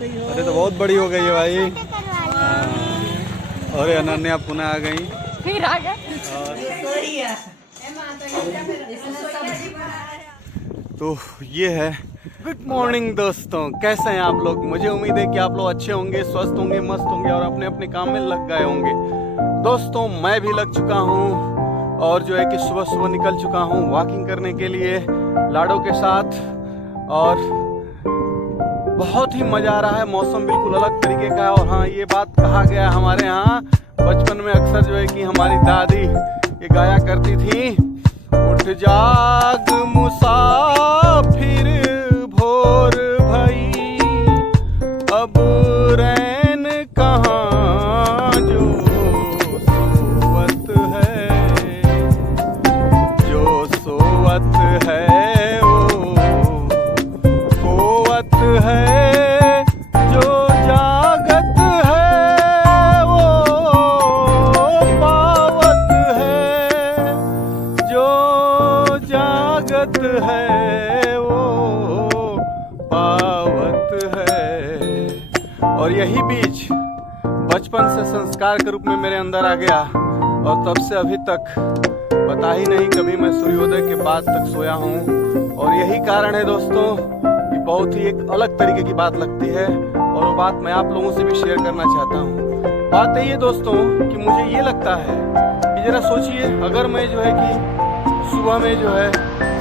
अरे तो बहुत बड़ी हो गई है भाई। अरे अनन्या पुनः आ गई। फिर आ गए। तो ये है। गुड मॉर्निंग दोस्तों, कैसे हैं आप लोग? मुझे उम्मीद है कि आप लोग अच्छे होंगे, स्वस्थ होंगे, मस्त होंगे और अपने अपने काम में लग गए होंगे। दोस्तों मैं भी लग चुका हूँ और जो है कि सुबह सुबह निकल चुका हूँ वॉकिंग करने के लिए लाडो के साथ। और बहुत ही मजा आ रहा है, मौसम बिल्कुल अलग तरीके का है। और हाँ, ये बात कहा गया है हमारे यहाँ बचपन में अक्सर जो है कि हमारी दादी ये गाया करती थी, उठ जाग मुसाफिर भोर भई, अब रैन कहाँ जो सोवत है, जो सोवत है वो खोवत है, जो जागत है वो पावत है, जो जागत है वो पावत है। और यही बीज बचपन से संस्कार के रूप में मेरे अंदर आ गया और तब से अभी तक पता ही नहीं कभी मैं सूर्योदय के बाद तक सोया हूँ। और यही कारण है दोस्तों कि बहुत ही एक अलग तरीके की बात लगती है और वो बात मैं आप लोगों से भी शेयर करना चाहता हूँ। बात यही है दोस्तों कि मुझे ये लगता है कि जरा सोचिए, अगर मैं जो है कि सुबह में जो है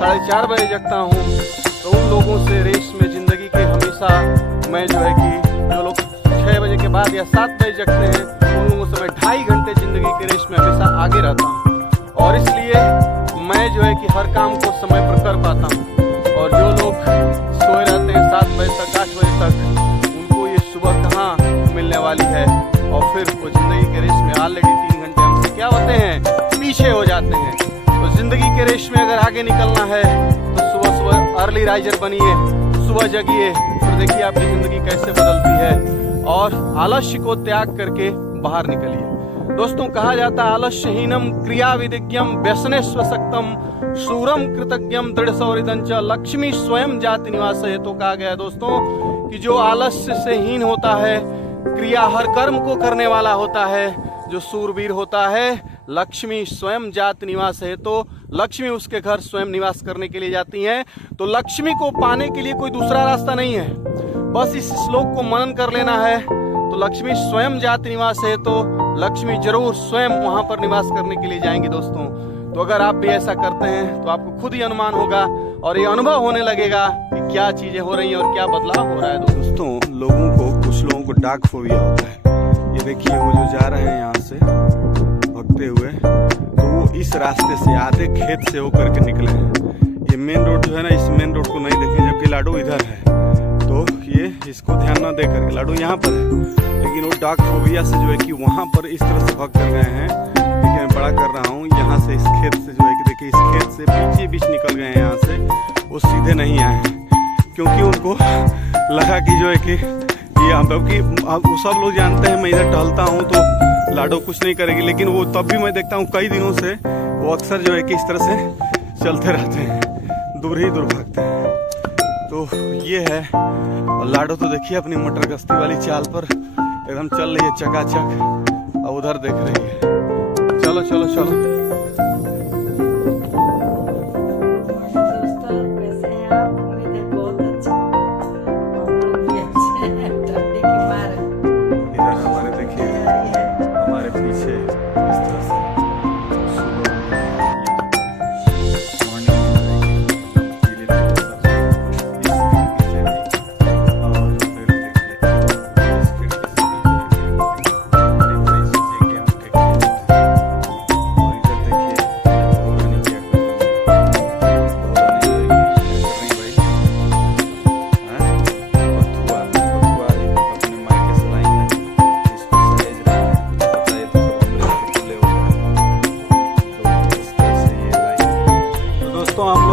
4:30 बजे जगता हूँ तो उन लोगों से रेस में जिंदगी के हमेशा मैं जो है कि जो लोग 6 बजे के बाद या 7 बजे जगते हैं उन लोगों से मैं 2.5 घंटे जिंदगी के रेस में हमेशा आगे रहता हूँ। और इसलिए मैं जो है कि हर काम को समय पर कर पाता हूँ। और जो लोग सोए रहते हैं 7 बजे तक 8 बजे तक, उनको ये सुबह कहाँ मिलने वाली है। और फिर वो जिंदगी के रेस में ऑलरेडी 3 घंटे हमसे क्या होते हैं, पीछे हो जाते हैं। तो जिंदगी के रेस में अगर आगे निकलना है तो सुबह सुबह अर्ली राइजर बनिए, सुबह जगिए, फिर देखिए आपकी जिंदगी कैसे बदलती है। और आलस्य को त्याग करके बाहर निकलिए। दोस्तों कहा जाता है आलस्यहीनम क्रिया विदिज्ञम व्यसनेस्वशक्तम शूरम कृतज्ञम दृढ़ सौहृदंच लक्ष्मी स्वयं जाति निवास है। तो कहा गया है दोस्तों कि जो आलस्य से हीन होता है, क्रिया हर कर्म को करने वाला होता है, जो सूरवीर होता है, लक्ष्मी स्वयं जात निवास है। तो लक्ष्मी उसके घर स्वयं निवास करने के लिए जाती हैं। तो लक्ष्मी को पाने के लिए कोई दूसरा रास्ता नहीं है, बस इस श्लोक को मनन कर लेना है। तो लक्ष्मी स्वयं जात निवास है, तो लक्ष्मी जरूर स्वयं वहां पर निवास करने के लिए जाएंगी दोस्तों। तो अगर आप भी ऐसा करते हैं तो आपको खुद ही अनुमान होगा और ये अनुभव होने लगेगा कि क्या चीजें हो रही हैं और क्या बदलाव हो रहा है। दोस्तों लोगों को, कुछ लोगों को डार्क फोबिया होता है। ये देखिए वो जो जा रहे हैं यहाँ से भगते हुए, तो वो इस रास्ते से आधे खेत से होकर के निकले हैं। ये मेन रोड जो है ना, इस मेन रोड को नहीं देखें, जबकि लाडो इधर है। तो ये इसको ध्यान ना दे करके लाडो यहाँ पर है, लेकिन वो डार्क फोबिया से जो है कि वहाँ पर इस तरह से भाग कर गए हैं। देखिए मैं बड़ा कर रहा हूँ, यहाँ से इस खेत से जो है कि देखिए इस खेत से पीछे बीच निकल गए हैं यहाँ से, वो सीधे नहीं आए हैं क्योंकि उनको लगा कि जो है कि ये वो सब लोग जानते हैं मैं इधर टहलता हूँ तो लाडो कुछ नहीं करेगी, लेकिन वो तब भी मैं देखता हूँ कई दिनों से वो अक्सर जो है कि इस तरह से चलते रहते हैं, दूर ही दूर भागते हैं। तो ये है। और लाडो तो देखिए अपनी मटर गश्ती वाली चाल पर एकदम चल रही है चकाचक, और उधर देख रही है। चलो चलो चलो।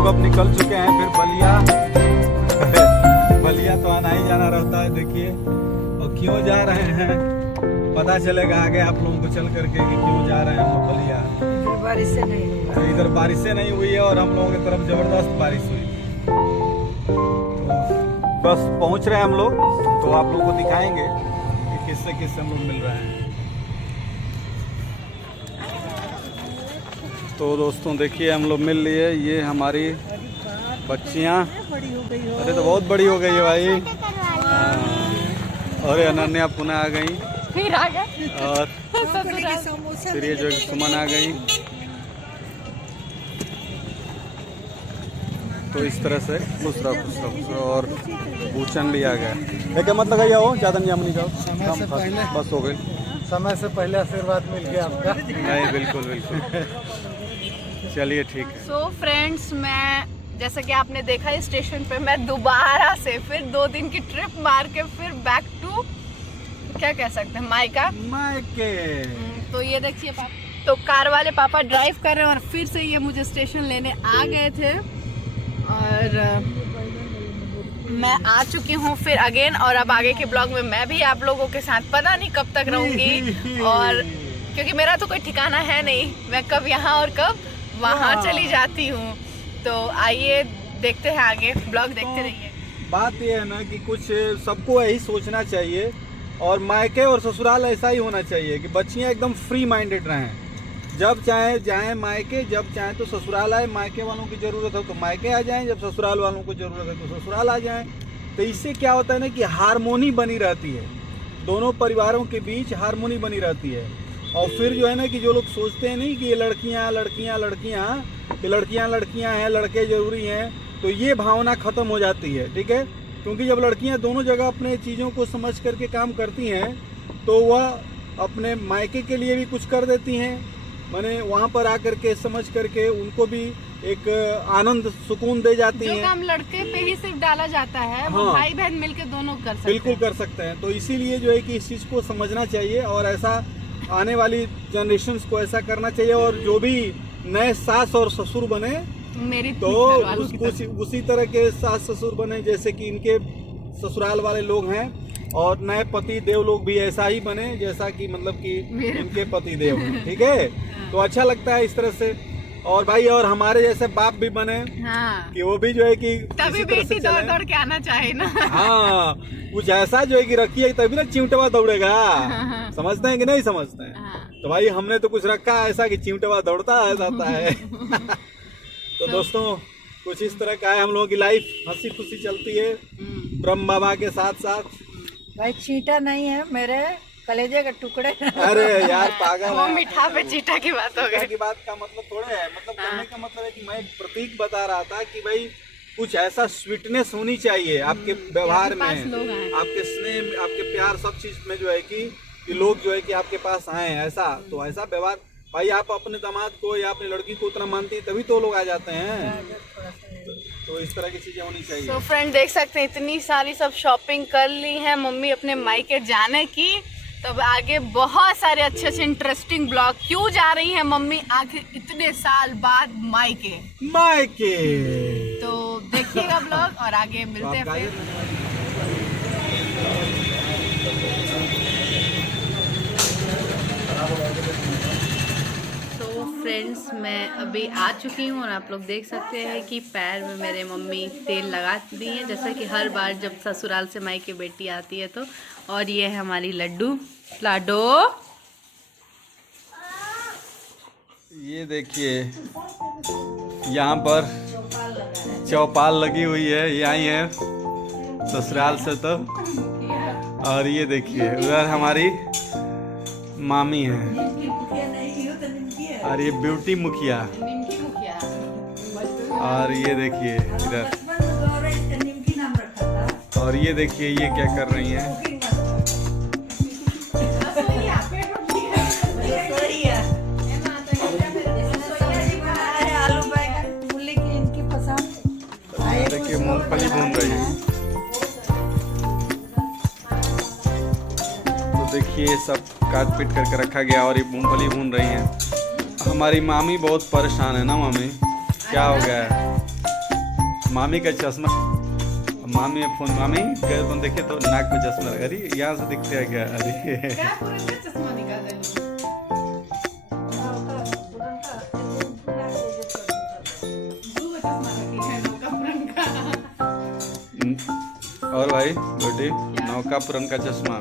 अब निकल चुके हैं फिर बलिया। बलिया तो आना ही जाना रहता है। देखिए और क्यों जा रहे हैं पता चलेगा आगे आप लोगों को चल करके कि क्यों जा रहे हैं हम बलिया। बारिश से नहीं हुई, इधर बारिश से नहीं हुई है और हम लोगों की तरफ जबरदस्त बारिश हुई। तो बस पहुंच रहे हैं हम लोग, तो आप लोगों को दिखाएंगे कि किससे किससे हम लोग मिल रहे हैं। तो दोस्तों देखिए हम लोग मिल लिए, ये हमारी बच्चियाँ। अरे तो बहुत बड़ी हो गई है भाई। और अनन्या पुनः आ गई, फिर आ गए। और फिर ये जो सुमन आ गई। तो इस तरह से खुश रहो। और भूषण भी आ गया। क्या मतलब है हो, ज़्यादा नहीं जाओ, बस हो गई। समय से पहले आशीर्वाद मिल गया आपका। नहीं बिल्कुल बिल्कुल। चलिए ठीक है। सो फ्रेंड्स, मैं जैसा कि आपने देखा इस स्टेशन पे मैं दोबारा से फिर 2 दिन की ट्रिप मार के फिर बैक टू क्या कह सकते हैं, मायके। तो ये देखिए पापा, तो कार वाले पापा ड्राइव कर रहे हैं और फिर से ये मुझे स्टेशन लेने आ गए थे। और मैं आ चुकी हूँ फिर अगेन। और अब आगे के ब्लॉग में मैं भी आप लोगों के साथ पता नहीं कब तक रहूँगी, और क्योंकि मेरा तो कोई ठिकाना है नहीं, मैं कब यहाँ और कब वहाँ चली जाती हूँ। तो आइए देखते हैं आगे, ब्लॉग देखते रहिए। बात यह है ना कि कुछ सबको यही सोचना चाहिए, और मायके और ससुराल ऐसा ही होना चाहिए कि बच्चियाँ एकदम फ्री माइंडेड रहें। जब चाहे जाएं मायके, जब चाहे तो ससुराल आए। मायके वालों की ज़रूरत हो तो मायके आ जाएं, जब ससुराल वालों को ज़रूरत है तो ससुराल आ जाएं। तो इससे क्या होता है ना कि हारमोनी बनी रहती है, दोनों परिवारों के बीच हारमोनी बनी रहती है। और फिर जो है ना कि जो लोग सोचते हैं नहीं कि ये लड़कियां लड़कियां लड़कियां, कि लड़कियां लड़कियां हैं, लड़के ज़रूरी हैं, तो ये भावना ख़त्म हो जाती है। ठीक है, क्योंकि जब लड़कियां दोनों जगह अपने चीज़ों को समझ करके काम करती हैं तो वह अपने मायके के लिए भी कुछ कर देती हैं, माने वहाँ पर आकर के समझ करके उनको भी एक आनंद सुकून दे जाती हैं। जो काम लड़के पे ही सिर्फ डाला जाता है, वो हाँ, भाई बहन मिलके दोनों कर सकते हैं। बिल्कुल कर सकते हैं। तो इसीलिए जो है कि इस चीज़ को समझना चाहिए, और ऐसा आने वाली जनरेशंस को ऐसा करना चाहिए। और जो भी नए सास और ससुर बने मेरी तो उसी तरह के सास ससुर बने जैसे कि इनके ससुराल वाले लोग हैं, और नए पति देव लोग भी ऐसा ही बने जैसा कि मतलब कि इनके पति देव हैं। ठीक है, तो अच्छा लगता है इस तरह से। और भाई और हमारे जैसे बाप भी बने, हाँ, कि वो भी जो है कि तभी बेटी दौड़ दौड़ के आना चाहिए ना। हाँ, कुछ ऐसा जो है कि रखिए तभी ना चिमटवा दौड़ेगा। समझते हैं कि नहीं समझते हैं? हाँ। तो भाई हमने तो कुछ रखा है ऐसा कि चिमटवा दौड़ता जाता है। तो दोस्तों कुछ इस तरह का है हम लोगों की लाइफ, हंसी खुशी चलती है ब्रह्म बाबा के साथ साथ। भाई चींटा नहीं है, मेरे कलेजे के टुकड़े। अरे यार पागल वो है। मिठा पे चीटा की बात हो गई। की बात का मतलब थोड़ा है, मतलब कहने का मतलब है कि मैं एक प्रतीक बता रहा था कि भाई कुछ ऐसा स्वीटनेस होनी चाहिए आपके व्यवहार में, आपके स्नेह में, आपके प्यार, सब चीज में जो है कि लोग जो है कि आपके पास आए ऐसा। तो ऐसा व्यवहार भाई, आप अपने दामाद को या अपनी लड़की को उतना मानती है तभी तो लोग आ जाते हैं। तो इस तरह की चीजें होनी चाहिए। तो फ्रेंड देख सकते हैं इतनी सारी सब शॉपिंग कर ली है मम्मी अपने मायके जाने की। तो अब आगे बहुत सारे अच्छे अच्छे इंटरेस्टिंग ब्लॉग। क्यों जा रही है मम्मी आखिर इतने साल बाद मायके? तो देखिएगा ब्लॉग और आगे मिलते हैं फिर। तो फ्रेंड्स मैं अभी आ चुकी हूँ और आप लोग देख सकते हैं कि पैर में मेरे मम्मी तेल लगा दी हैं, जैसा कि हर बार जब ससुराल से मायके बेटी आती है तो। और ये है हमारी लड्डू लाडो। ये देखिए यहाँ पर चौपाल लगी हुई है, ये आई है ससुराल से तो। और ये देखिए उधर हमारी मामी है, और ये ब्यूटी मुखिया। और ये देखिए इधर, और ये देखिए ये क्या कर रही हैं। देखिए मूंगफली भून रही है। तो देखिए सब काट पीट करके रखा गया और ये मूंगफली भून रही हैं। हमारी मामी बहुत परेशान है ना। मामी क्या हो गया है? मामी का चश्मा, मामी फोन, मामी गए तो देखे तो नाक पे चश्मा लगा। अरे यहाँ से दिखते है क्या? अरे चश्मा निकाल और भाई बेटी नौकापुरम का चश्मा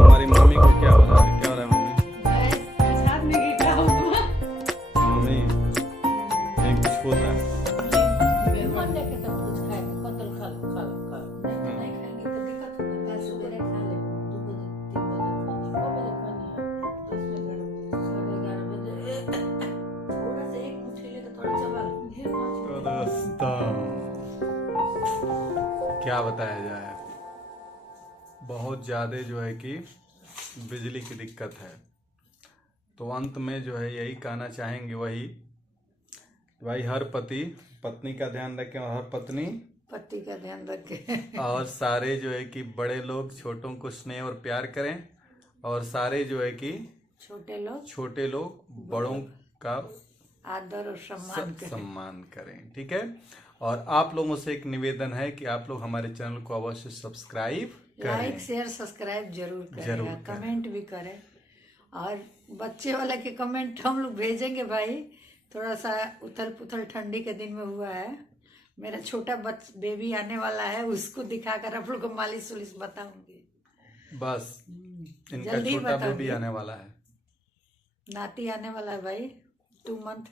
हमारी मम्मी को क्या हो रहा है? क्या हो रहा है मम्मी? मम्मी ये कुछ होता है। तो दोस्तों क्या बताया जाए, बहुत ज़्यादा जो है कि बिजली की दिक्कत है। तो अंत में जो है यही कहना चाहेंगे वही, भाई हर पति पत्नी का ध्यान रखें और हर पत्नी पति का ध्यान रखें। और सारे जो है कि बड़े लोग छोटों को स्नेह और प्यार करें और सारे जो है कि छोटे लोग बड़ों का आदर और सम्मान करें। ठीक है। और आप लोगों से एक निवेदन है कि आप लोग हमारे चैनल को अवश्य सब्सक्राइब करें, लाइक शेयर सब्सक्राइब जरूर करें, कमेंट भी करें। और बच्चे वाला के कमेंट हम लोग भेजेंगे भाई। थोड़ा सा उथल पुथल ठंडी के दिन में हुआ है। मेरा छोटा बेबी आने वाला है, उसको दिखाकर आप लोग को मालिश उलिश बताऊंगी। बस इनका जल्दी छोटा बताऊंगी। बेबी आने वाला है, नाती आने वाला है भाई, 2 मंथ